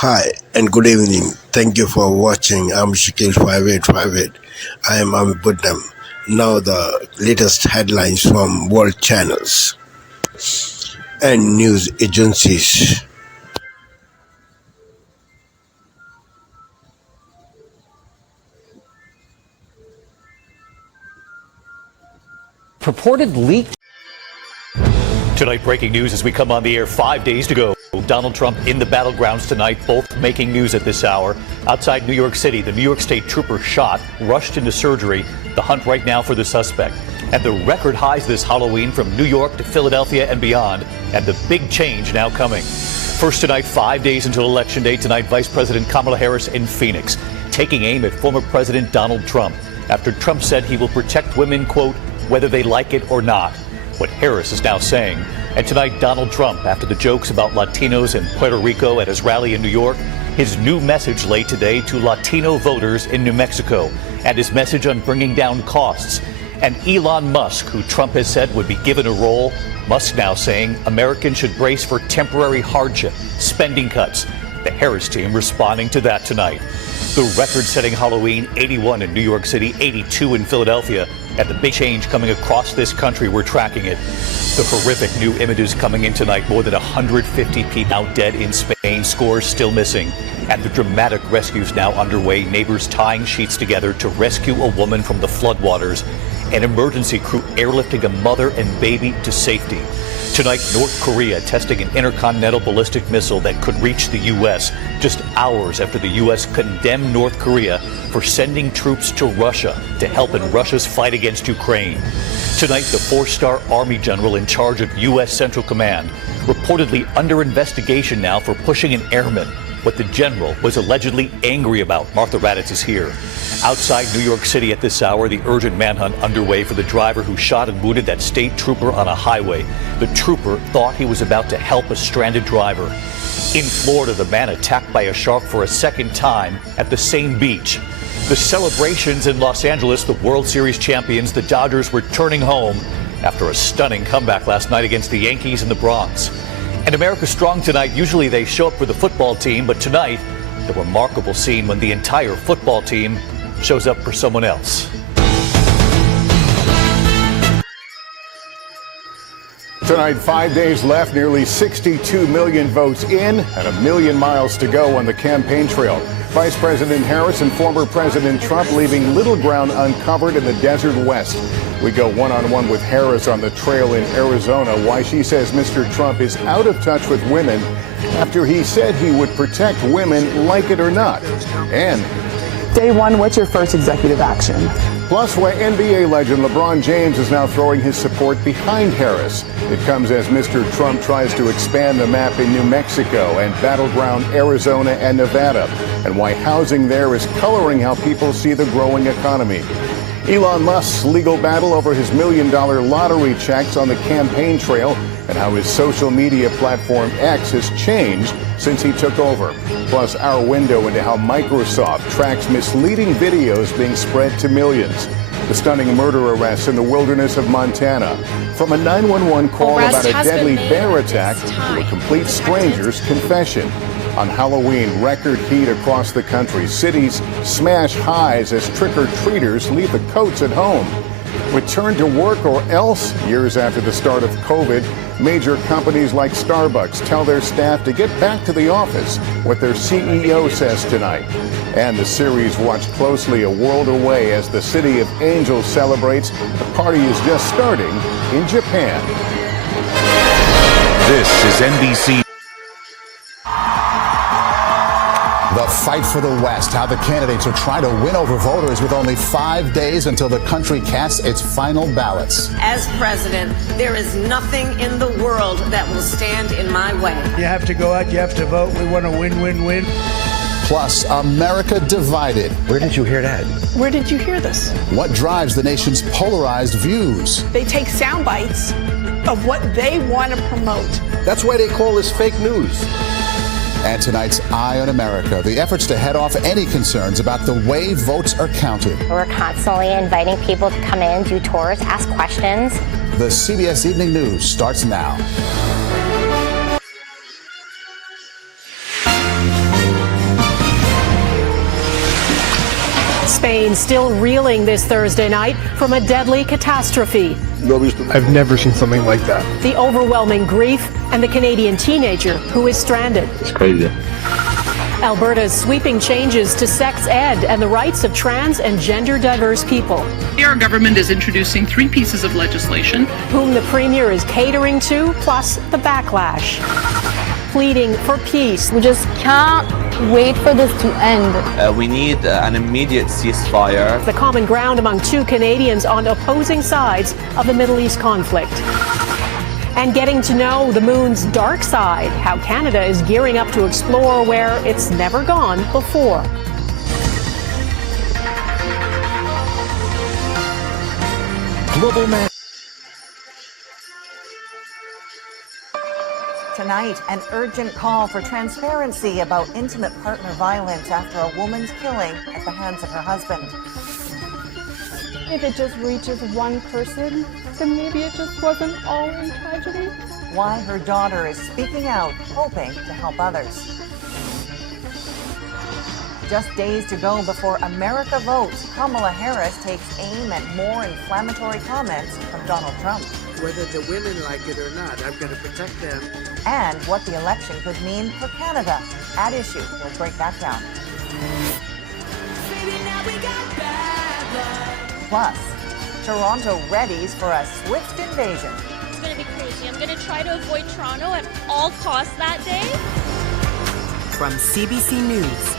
Hi and good evening. Thank you for watching. I'm Shakil 5858. I am Buddham. Now the latest headlines from world channels and news agencies. Purported leak. Tonight, breaking news as we come on the air 5 days to go. Donald Trump in the battlegrounds tonight, both making news at this hour. Outside New York City, the New York State trooper shot, rushed into surgery. The hunt right now for the suspect. And the record highs this Halloween from New York to Philadelphia and beyond. And the big change now coming. First tonight, 5 days until Election Day. Tonight, Vice President Kamala Harris in Phoenix, taking aim at former President Donald Trump after Trump said he will protect women, quote, whether they like it or not. What Harris is now saying. And tonight, Donald Trump, after the jokes about Latinos in Puerto Rico at his rally in New York, his new message late today to Latino voters in New Mexico, and his message on bringing down costs. And Elon Musk, who Trump has said would be given a role, Musk now saying Americans should brace for temporary hardship, spending cuts. The Harris team responding to that tonight. The record-setting Halloween, 81 in New York City, 82 in Philadelphia, and the big change coming across this country. We're tracking it. The horrific new images coming in tonight. More than 150 people now dead in Spain, scores still missing. And the dramatic rescues now underway. Neighbors tying sheets together to rescue a woman from the floodwaters. An emergency crew airlifting a mother and baby to safety. Tonight, North Korea testing an intercontinental ballistic missile that could reach the U.S. just hours after the U.S. condemned North Korea for sending troops to Russia to help in Russia's fight against Ukraine. Tonight, the four-star Army general in charge of U.S. Central Command, reportedly under investigation now for pushing an airman. What the general was allegedly angry about. Martha Raddatz is here. Outside New York City at this hour, the urgent manhunt underway for the driver who shot and wounded that state trooper on a highway. The trooper thought he was about to help a stranded driver. In Florida, the man attacked by a shark for a second time at the same beach. The celebrations in Los Angeles, the World Series champions, the Dodgers returning home after a stunning comeback last night against the Yankees in the Bronx. And America Strong tonight, usually they show up for the football team, but tonight, the remarkable scene when the entire football team shows up for someone else. Tonight, 5 days left, nearly 62 million votes in, and a million miles to go on the campaign trail. Vice President Harris and former President Trump leaving little ground uncovered in the desert west. We go one-on-one with Harris on the trail in Arizona, why she says Mr. Trump is out of touch with women after he said he would protect women like it or not. And day one, what's your first executive action? Plus, why NBA legend LeBron James is now throwing his support behind Harris. It comes as Mr. Trump tries to expand the map in New Mexico and battleground Arizona and Nevada, and why housing there is coloring how people see the growing economy. Elon Musk's legal battle over his $1 million lottery checks on the campaign trail, and how his social media platform X has changed since he took over. Plus, our window into how Microsoft tracks misleading videos being spread to millions. The stunning murder arrest in the wilderness of Montana. From a 911 call about a deadly bear attack to a complete stranger's confession. On Halloween, record heat across the country. Cities smash highs as trick-or-treaters leave the coats at home. Return to work or else? Years after the start of COVID, major companies like Starbucks tell their staff to get back to the office, what their CEO says tonight. And the series Watch Closely, a world away as the City of Angels celebrates. The party is just starting in Japan. This is NBC. The fight for the West, how the candidates are trying to win over voters with only 5 days until the country casts its final ballots. As president, there is nothing in the world that will stand in my way. You have to go out, you have to vote. We want to win, win, win. Plus, America divided. Where did you hear that? Where did you hear this? What drives the nation's polarized views? They take sound bites of what they want to promote. That's why they call this fake news. And tonight's Eye on America, the efforts to head off any concerns about the way votes are counted. We're constantly inviting people to come in, do tours, ask questions. The CBS Evening News starts now. Ukraine still reeling this Thursday night from a deadly catastrophe. I've never seen something like that. The overwhelming grief and the Canadian teenager who is stranded. It's crazy. Alberta's sweeping changes to sex ed and the rights of trans and gender diverse people. Our government is introducing 3 pieces of legislation, whom the Premier is catering to, plus the backlash. Pleading for peace. We just can't wait for this to end. We need an immediate ceasefire. The common ground among 2 Canadians on opposing sides of the Middle East conflict. And getting to know the moon's dark side, how Canada is gearing up to explore where it's never gone before. Global Man. Tonight, an urgent call for transparency about intimate partner violence after a woman's killing at the hands of her husband. If it just reaches one person, then maybe it just wasn't all in tragedy. Why her daughter is speaking out, hoping to help others. Just days to go before America votes, Kamala Harris takes aim at more inflammatory comments from Donald Trump. Whether the women like it or not, I'm going to protect them. And what the election could mean for Canada. At issue, we'll break that down. Plus, Toronto readies for a swift invasion. It's going to be crazy. I'm going to try to avoid Toronto at all costs that day. From CBC News,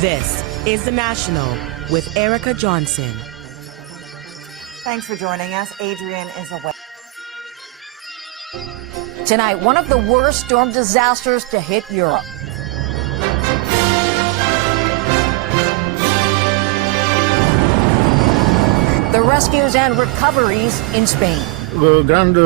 this is The National with Erica Johnson. Thanks for joining us. Adrian is away. Tonight, one of the worst storm disasters to hit Europe. The rescues and recoveries in Spain. Grande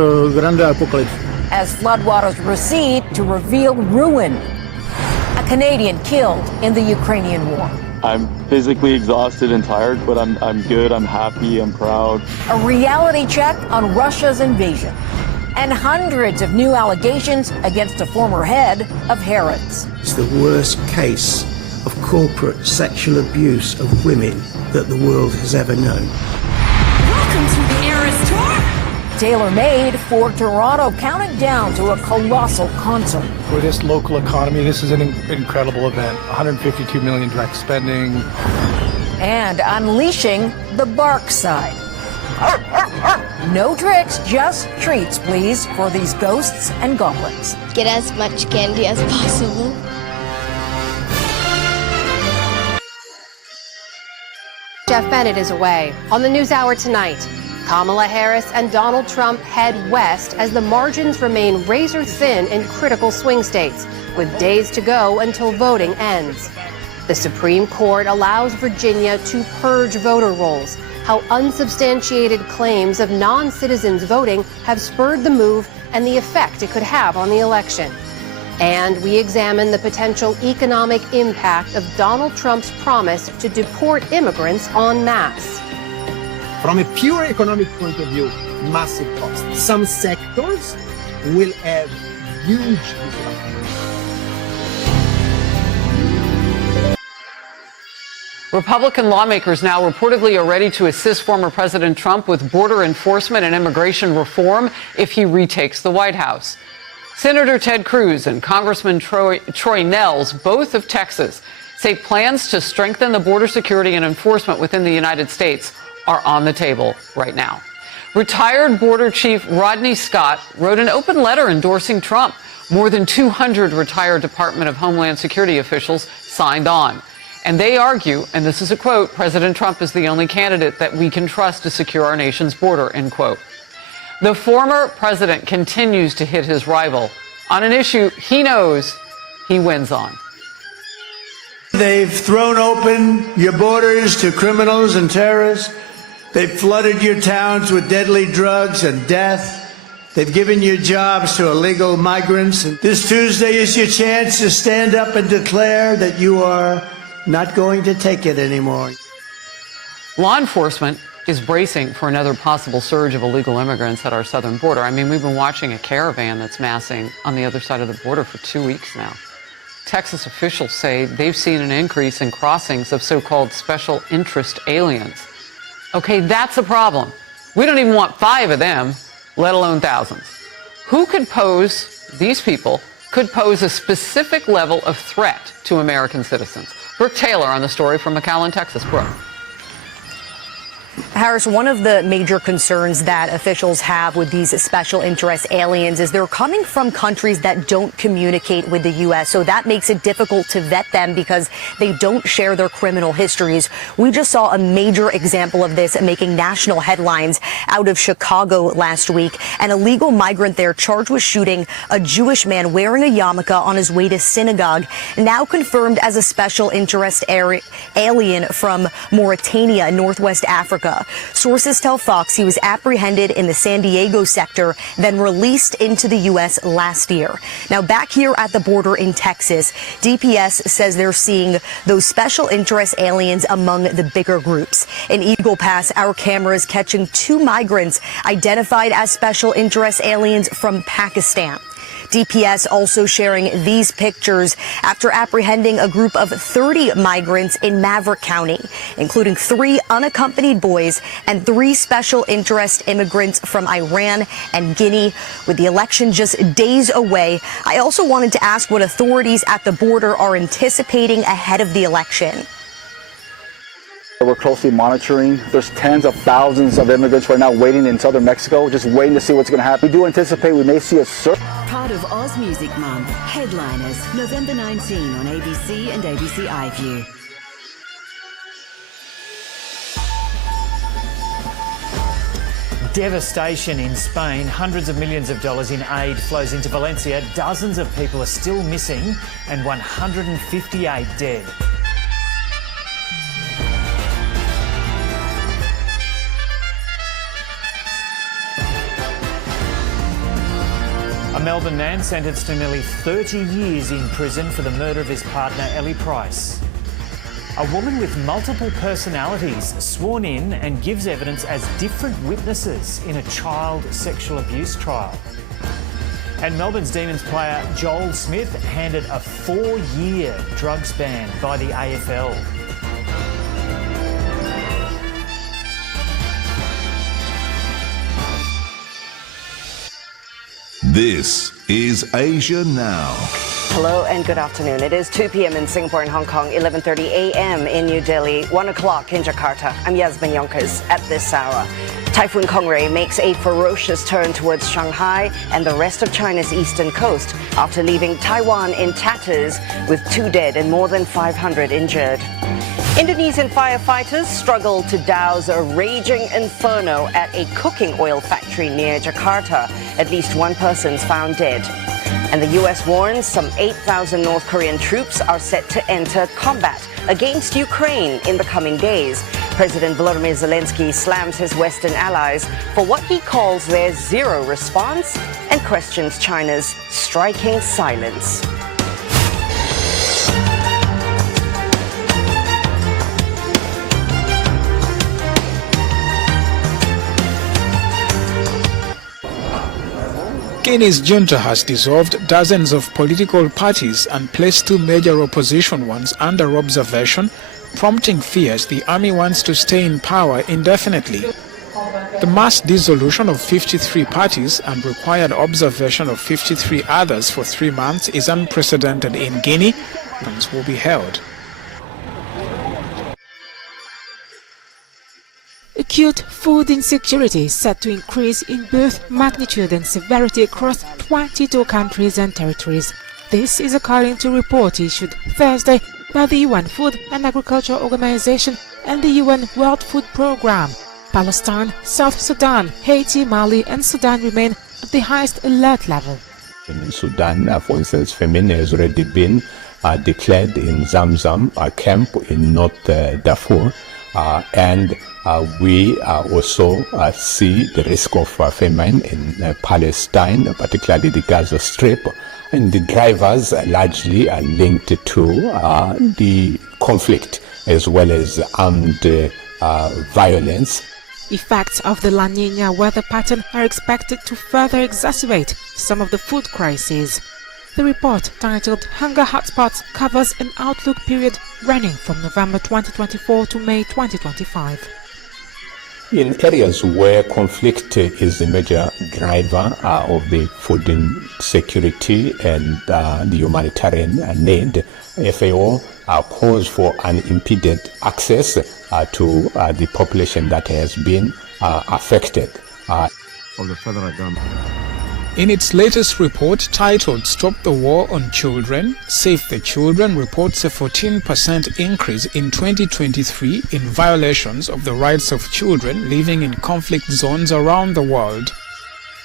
apocalypse. As floodwaters recede to reveal ruin. A Canadian killed in the Ukrainian war. I'm physically exhausted and tired, but I'm good, I'm happy, I'm proud. A reality check on Russia's invasion. And hundreds of new allegations against a former head of Harrods. It's the worst case of corporate sexual abuse of women that the world has ever known. Welcome to the Eras Tour. Tailor-made for Toronto, counting down to a colossal concert. For this local economy, this is an incredible event. 152 million direct spending. And unleashing the bark side. No tricks, just treats, please, for these ghosts and goblins. Get as much candy as possible. Jeff Bennett is away. On the NewsHour tonight, Kamala Harris and Donald Trump head west as the margins remain razor thin in critical swing states, with days to go until voting ends. The Supreme Court allows Virginia to purge voter rolls. How unsubstantiated claims of non-citizens voting have spurred the move and the effect it could have on the election. And we examine the potential economic impact of Donald Trump's promise to deport immigrants en masse. From a pure economic point of view, massive cost. Some sectors will have huge disruption. Republican lawmakers now reportedly are ready to assist former President Trump with border enforcement and immigration reform if he retakes the White House. Senator Ted Cruz and Congressman Troy Nehls, both of Texas, say plans to strengthen the border security and enforcement within the United States are on the table right now. Retired Border Chief Rodney Scott wrote an open letter endorsing Trump. More than 200 retired Department of Homeland Security officials signed on. And they argue, and this is a quote, President Trump is the only candidate that we can trust to secure our nation's border, end quote. The former president continues to hit his rival on an issue he knows he wins on. They've thrown open your borders to criminals and terrorists. They've flooded your towns with deadly drugs and death. They've given you jobs to illegal migrants. And this Tuesday is your chance to stand up and declare that you are not going to take it anymore. Law enforcement is bracing for another possible surge of illegal immigrants at our southern border. I mean, we've been watching a caravan that's massing on the other side of the border for 2 weeks now. Texas officials say they've seen an increase in crossings of so-called special interest aliens. Okay, that's a problem. We don't even want 5 of them, let alone thousands. These people could pose a specific level of threat to American citizens. Brooke Taylor on the story from McAllen, Texas. Brooke. Harris, one of the major concerns that officials have with these special interest aliens is they're coming from countries that don't communicate with the U.S., so that makes it difficult to vet them because they don't share their criminal histories. We just saw a major example of this making national headlines out of Chicago last week. An illegal migrant there charged with shooting a Jewish man wearing a yarmulke on his way to synagogue, now confirmed as a special interest alien from Mauritania, Northwest Africa. Sources tell Fox he was apprehended in the San Diego sector, then released into the U.S. last year. Now, back here at the border in Texas, DPS says they're seeing those special interest aliens among the bigger groups. In Eagle Pass, our cameras catching 2 migrants identified as special interest aliens from Pakistan. DPS also sharing these pictures after apprehending a group of 30 migrants in Maverick County, including 3 unaccompanied boys and 3 special interest immigrants from Iran and Guinea. With the election just days away, I also wanted to ask what authorities at the border are anticipating ahead of the election. We're closely monitoring. There's tens of thousands of immigrants right now waiting in southern Mexico, just waiting to see what's going to happen. We do anticipate we may see a surge. Part of Oz Music Month, Headliners, November 19 on ABC and ABC iView. Devastation in Spain. Hundreds of millions of dollars in aid flows into Valencia. Dozens of people are still missing and 158 dead. A Melbourne man sentenced to nearly 30 years in prison for the murder of his partner, Ellie Price. A woman with multiple personalities sworn in and gives evidence as different witnesses in a child sexual abuse trial. And Melbourne's Demons player Joel Smith handed a 4-year drugs ban by the AFL. This is Asia Now. Hello and good afternoon. It is 2 p.m. in Singapore and Hong Kong, 11:30 a.m. in New Delhi, 1 o'clock in Jakarta. I'm Yasmin Yonkers at this hour. Typhoon Kongray makes a ferocious turn towards Shanghai and the rest of China's eastern coast after leaving Taiwan in tatters with 2 dead and more than 500 injured. Indonesian firefighters struggle to douse a raging inferno at a cooking oil factory near Jakarta. At least 1 person's found dead. And the U.S. warns some 8,000 North Korean troops are set to enter combat against Ukraine in the coming days. President Volodymyr Zelensky slams his Western allies for what he calls their zero response and questions China's striking silence. Guinea's junta has dissolved dozens of political parties and placed 2 major opposition ones under observation, prompting fears the army wants to stay in power indefinitely. The mass dissolution of 53 parties and required observation of 53 others for 3 months is unprecedented in Guinea. Elections will be held. Acute food insecurity is set to increase in both magnitude and severity across 22 countries and territories. This is according to a report issued Thursday by the UN Food and Agriculture Organization and the UN World Food Programme. Palestine, South Sudan, Haiti, Mali and Sudan remain at the highest alert level. In Sudan, for instance, famine has already been declared in Zamzam, a camp in North Darfur. And we also see the risk of famine in Palestine, particularly the Gaza Strip, and the drivers largely are linked to the conflict as well as armed violence. Effects of the La Niña weather pattern are expected to further exacerbate some of the food crises. The report, titled Hunger Hotspots, covers an outlook period running from November 2024 to May 2025. In areas where conflict is the major driver of the food insecurity and the humanitarian need, FAO calls for unimpeded access to the population that has been affected. Of the federal government. In its latest report titled Stop the War on Children, Save the Children reports a 14% increase in 2023 in violations of the rights of children living in conflict zones around the world.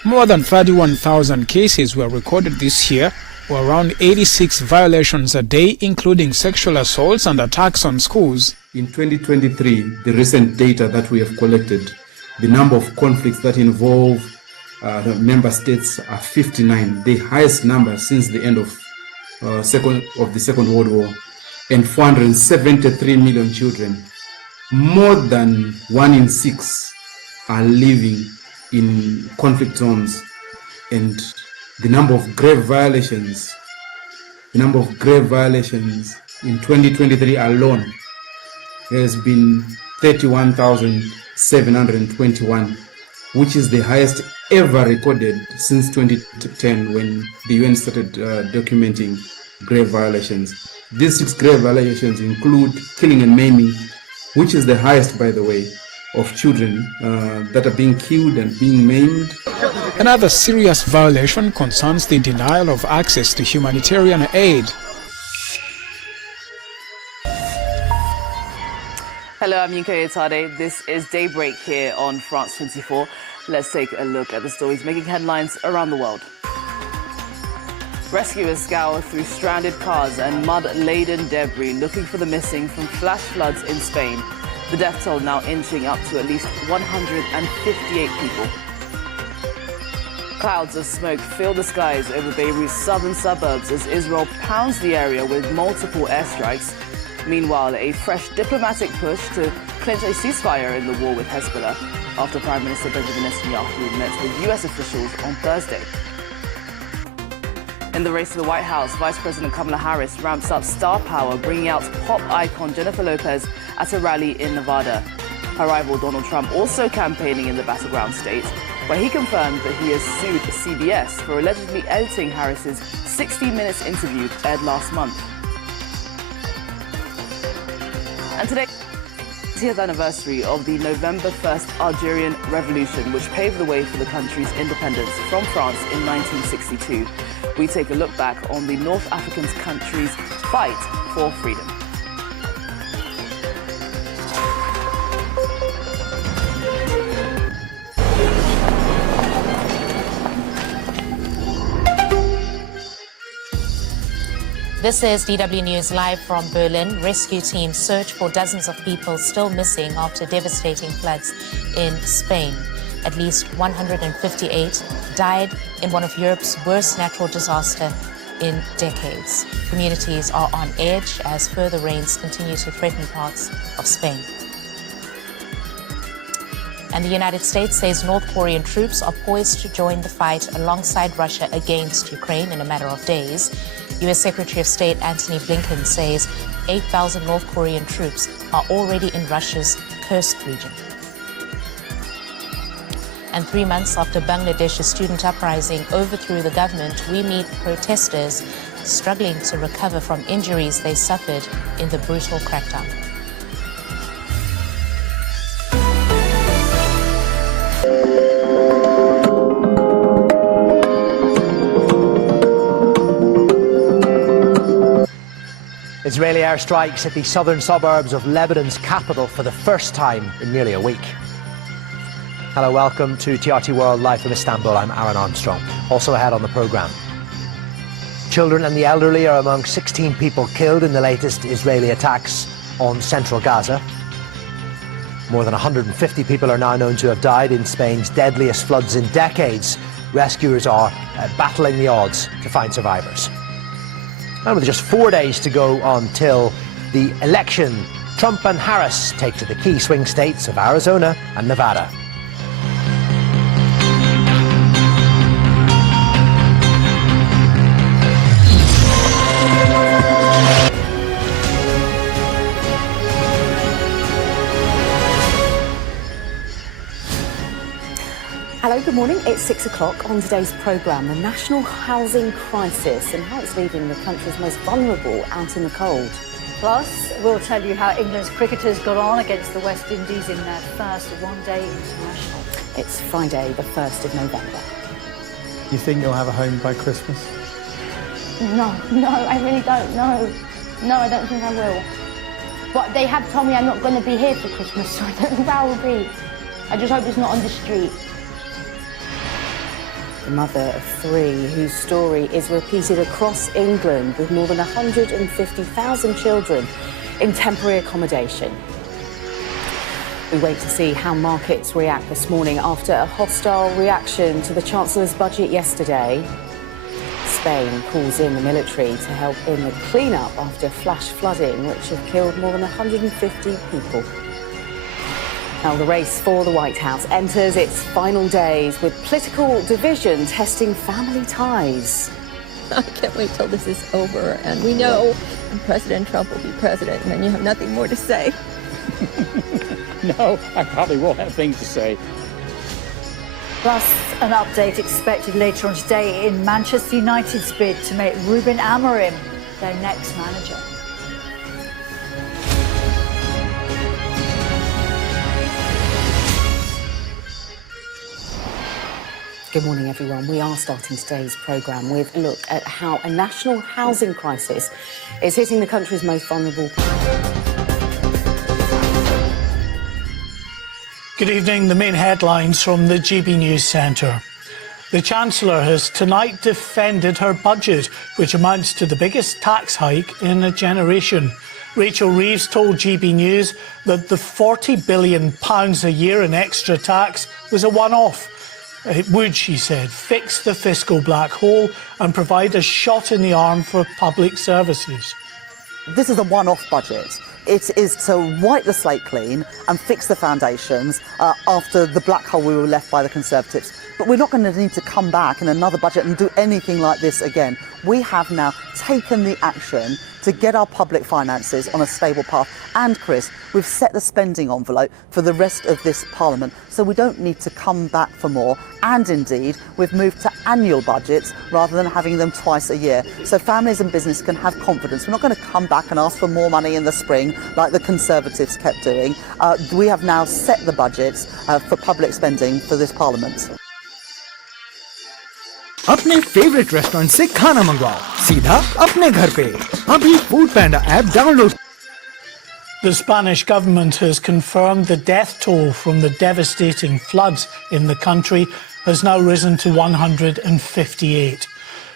More than 31,000 cases were recorded this year, or around 86 violations a day, including sexual assaults and attacks on schools. In 2023, the recent data that we have collected, the number of conflicts that involve the member states are 59, the highest number since the end of the Second World War, and 473 million children. More than 1 in 6 are living in conflict zones, and the number of grave violations in 2023 alone has been 31,721, which is the highest ever recorded since 2010, when the UN started documenting grave violations. These 6 grave violations include killing and maiming, which is the highest, by the way, of children that are being killed and being maimed. Another serious violation concerns the denial of access to humanitarian aid. Hello, I'm Yinka Yetade. This is Daybreak here on France 24. Let's take a look at the stories making headlines around the world. Rescuers scour through stranded cars and mud-laden debris looking for the missing from flash floods in Spain. The death toll now inching up to at least 158 people. Clouds of smoke fill the skies over Beirut's southern suburbs as Israel pounds the area with multiple airstrikes. Meanwhile, a fresh diplomatic push to clinch a ceasefire in the war with Hezbollah after Prime Minister Benjamin Netanyahu met with US officials on Thursday. In the race to the White House, Vice President Kamala Harris ramps up star power, bringing out pop icon Jennifer Lopez at a rally in Nevada. Her rival Donald Trump also campaigning in the battleground state, where he confirmed that he has sued CBS for allegedly editing Harris's 60 Minutes interview aired last month. And today, the 60th anniversary of the November 1st Algerian Revolution, which paved the way for the country's independence from France in 1962. We take a look back on the North African country's fight for freedom. This is DW News live from Berlin. Rescue teams search for dozens of people still missing after devastating floods in Spain. At least 158 died in one of Europe's worst natural disaster in decades. Communities are on edge as further rains continue to threaten parts of Spain. And the United States says North Korean troops are poised to join the fight alongside Russia against Ukraine in a matter of days. U.S. Secretary of State Antony Blinken says 8,000 North Korean troops are already in Russia's Kursk region. And 3 months after Bangladesh's student uprising overthrew the government, we meet protesters struggling to recover from injuries they suffered in the brutal crackdown. Israeli airstrikes hit the southern suburbs of Lebanon's capital for the first time in nearly a week. Hello, welcome to TRT World Live from Istanbul. I'm Aaron Armstrong. Also ahead on the programme. Children and the elderly are among 16 people killed in the latest Israeli attacks on central Gaza. More than 150 people are now known to have died in Spain's deadliest floods in decades. Rescuers are battling the odds to find survivors. And with just 4 days to go until the election, Trump and Harris take to the key swing states of Arizona and Nevada. Hello, good morning. It's 6 o'clock. On today's programme, the national housing crisis and how it's leaving the country's most vulnerable out in the cold. Plus, we'll tell you how England's cricketers got on against the West Indies in their first one-day international. It's Friday, the 1st of November. You think you'll have a home by Christmas? No, I really don't. No, I don't think I will. But they have told me I'm not going to be here for Christmas, so I don't know where I will be. I just hope it's not on the street. The mother of 3 whose story is repeated across England with more than 150,000 children in temporary accommodation. We wait to see how markets react this morning after a hostile reaction to the Chancellor's budget yesterday. Spain calls in the military to help in the clean-up after flash flooding, which have killed more than 150 people. Now, the race for the White House enters its final days with political division testing family ties. I can't wait till this is over and we know President Trump will be president and then you have nothing more to say. No, I probably will have things to say. Plus, an update expected later on today in Manchester United's bid to make Ruben Amorim their next manager. Good morning, everyone. We are starting today's programme with a look at how a national housing crisis is hitting the country's most vulnerable people. Good evening. The main headlines from the GB News Centre. The Chancellor has tonight defended her budget, which amounts to the biggest tax hike in a generation. Rachel Reeves told GB News that the £40 billion a year in extra tax was a one-off. It would, she said, fix the fiscal black hole and provide a shot in the arm for public services. This is a one-off budget. It is to wipe the slate clean and fix the foundations after the black hole we were left by the Conservatives. But we're not going to need to come back in another budget and do anything like this again. We have now taken the action to get our public finances on a stable path. And, Chris, we've set the spending envelope for the rest of this Parliament, so we don't need to come back for more. And, indeed, we've moved to annual budgets rather than having them twice a year, so families and business can have confidence. We're not going to come back and ask for more money in the spring like the Conservatives kept doing. We have now set the budgets for public spending for this Parliament. अपने favourite restaurant से खाना मंगवाओ सीधा अपने घर पे अभी food panda app download. The Spanish government has confirmed the death toll from the devastating floods in the country has now risen to 158.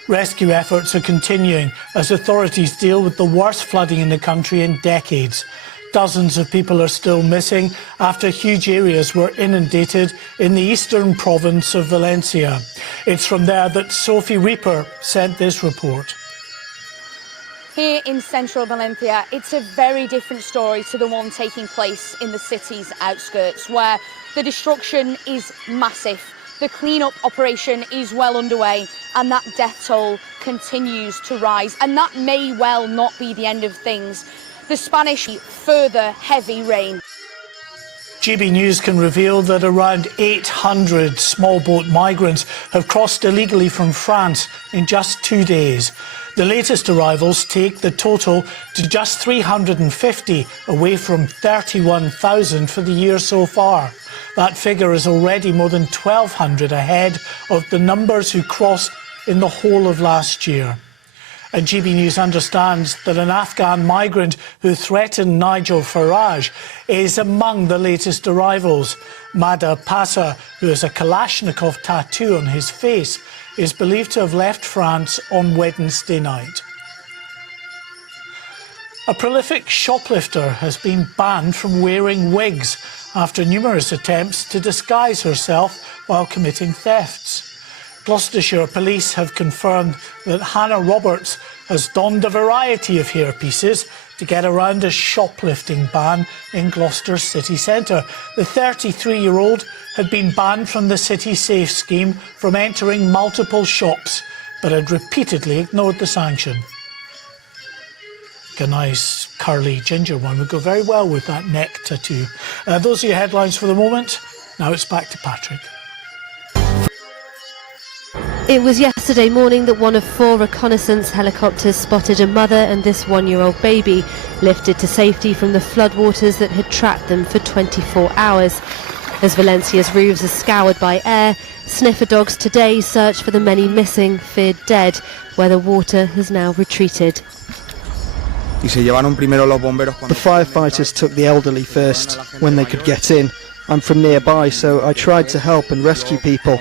Rescue efforts are continuing as authorities deal with the worst flooding in the country in decades. Dozens of people are still missing after huge areas were inundated in the eastern province of Valencia. It's from there that Sophie Reaper sent this report. Here in central Valencia, it's a very different story to the one taking place in the city's outskirts, where the destruction is massive. The clean-up operation is well underway and that death toll continues to rise. And that may well not be the end of things. The Spanish further heavy rain. GB News can reveal that around 800 small boat migrants have crossed illegally from France in just 2 days. The latest arrivals take the total to just 350, away from 31,000 for the year so far. That figure is already more than 1,200 ahead of the numbers who crossed in the whole of last year. And GB News understands that an Afghan migrant who threatened Nigel Farage is among the latest arrivals. Mada Passa, who has a Kalashnikov tattoo on his face, is believed to have left France on Wednesday night. A prolific shoplifter has been banned from wearing wigs after numerous attempts to disguise herself while committing thefts. Gloucestershire police have confirmed that Hannah Roberts has donned a variety of hairpieces to get around a shoplifting ban in Gloucester city centre. The 33-year-old had been banned from the City Safe scheme from entering multiple shops, but had repeatedly ignored the sanction. A nice curly ginger one would go very well with that neck tattoo. Those are your headlines for the moment. Now it's back to Patrick. It was yesterday morning that one of 4 reconnaissance helicopters spotted a mother and this 1-year-old baby lifted to safety from the floodwaters that had trapped them for 24 hours. As Valencia's roofs are scoured by air, sniffer dogs today search for the many missing, feared dead, where the water has now retreated. The firefighters took the elderly first, when they could get in. I'm from nearby, so I tried to help and rescue people.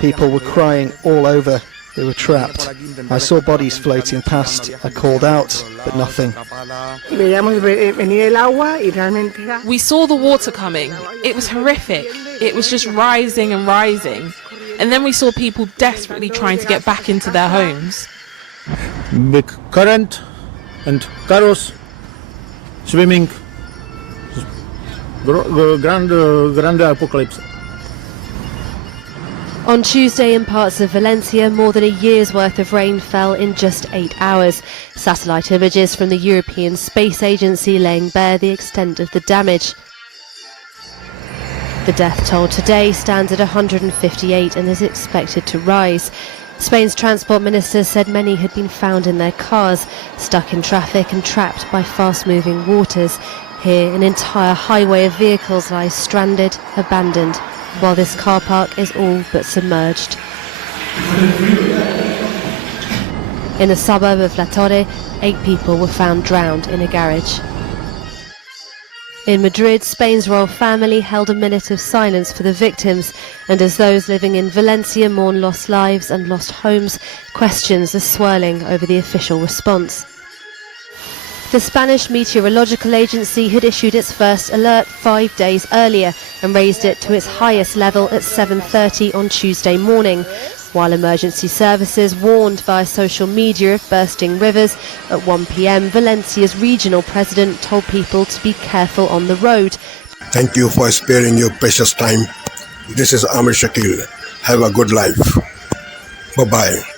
People were crying all over. They were trapped. I saw bodies floating past. I called out, but nothing. We saw the water coming. It was horrific. It was just rising and rising. And then we saw people desperately trying to get back into their homes. Big current and cars swimming. Grand apocalypse. On Tuesday, in parts of Valencia, more than a year's worth of rain fell in just 8 hours. Satellite images from the European Space Agency laying bare the extent of the damage. The death toll today stands at 158 and is expected to rise. Spain's transport minister said many had been found in their cars, stuck in traffic and trapped by fast-moving waters. Here, an entire highway of vehicles lies stranded, abandoned, while this car park is all but submerged. In the suburb of La Torre, 8 people were found drowned in a garage. In Madrid, Spain's royal family held a minute of silence for the victims, and as those living in Valencia mourn lost lives and lost homes, questions are swirling over the official response. The Spanish Meteorological Agency had issued its first alert 5 days earlier and raised it to its highest level at 7:30 on Tuesday morning, while emergency services warned via social media of bursting rivers. At 1 p.m, Valencia's regional president told people to be careful on the road. Thank you for sparing your precious time. This is Amir Shakil. Have a good life. Bye-bye.